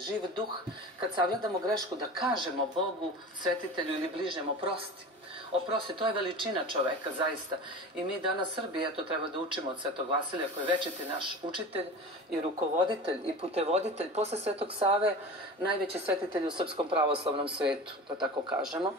živ duh, kad sagledamo grešku, da kažemo Bogu, svetitelju ili bližnjem oprosti. Oprosti, to je veličina čoveka, zaista. I mi danas Srbi, eto, treba da učimo od Svetog Vasilija, koji je večiti naš učitelj i rukovoditelj i putevoditelj. Posle Svetog Save, najveći svetitelj u srpskom pravoslavnom svetu, da tako kažemo.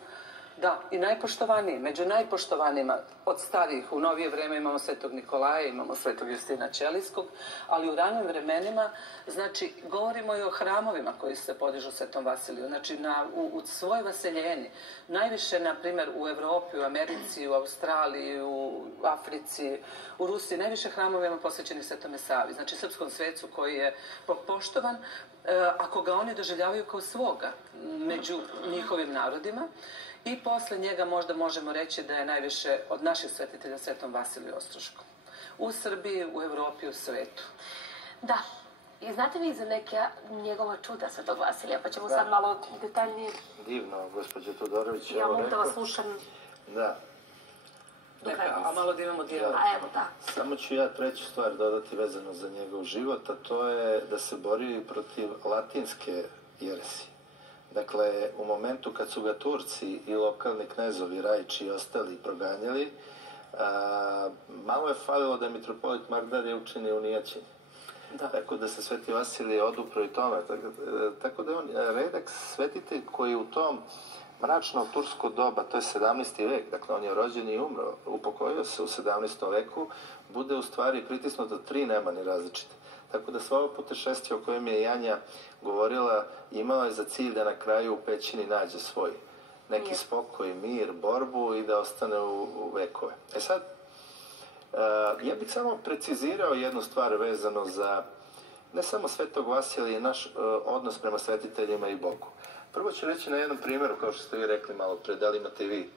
Da, i najpoštovaniji, među najpoštovanijima od starijih. U novije vreme imamo Svetog Nikolaja, imamo Svetog Justina Ćelijskog, ali u ranim vremenima, znači, govorimo i o hramovima koji se podižu Svetom Vasiliju, znači, u svoj vaseljeni. Najviše, na primjer, u Evropi, u Americi, u Australiji, u Africi, u Rusiji, najviše hramova ima posvećenih Svetome Savi, znači, srpskom svecu koji je poštovan, ako ga oni doživljavaju kao svoga među njihovim narodima. I posle njega možda možemo reći da je najviše od naših svetitelja Svetom Vasiliju Ostroškom. U Srbiji, u Evropi, u svetu. Da. I znate vi za neke njegova čuda Svetog Vasilija, pa ćemo sad malo detaljnije... Divno, gospođo Todorović. Ja mogu da vas slušam. Da. A malo da imamo dijalog. A evo, da. Samo ću ja treću stvar dodati vezano za njegov život, a to je da se bori protiv latinske jeresije. Dakle, u momentu kad su ga Turci i lokalni knezovi, Rajići i ostali proganjali, malo je falilo da mitropolit Magdarije učini unijaćenje. Tako da se Sveti Vasilije odupro i tome. Tako da je on redak svetitelj koji u tom mračno tursko doba, to je 17. vek, dakle on je rođen i umro, upokojio se u 17. veku, bude u stvari pritisnuto 3 nemani različite. Tako da sva ovo putešestvije o kojem je Janja govorila imao je za cilj da na kraju u pećini nađe svoj neki spokoj, mir, borbu i da ostane u vekove. E sad, ja bih samo precizirao jednu stvar vezano za ne samo Svetog Vasilija i naš odnos prema svetiteljima i Bogu. Prvo ću reći na jednom primjeru, kao što ste vi rekli malo pre, da li imate i vi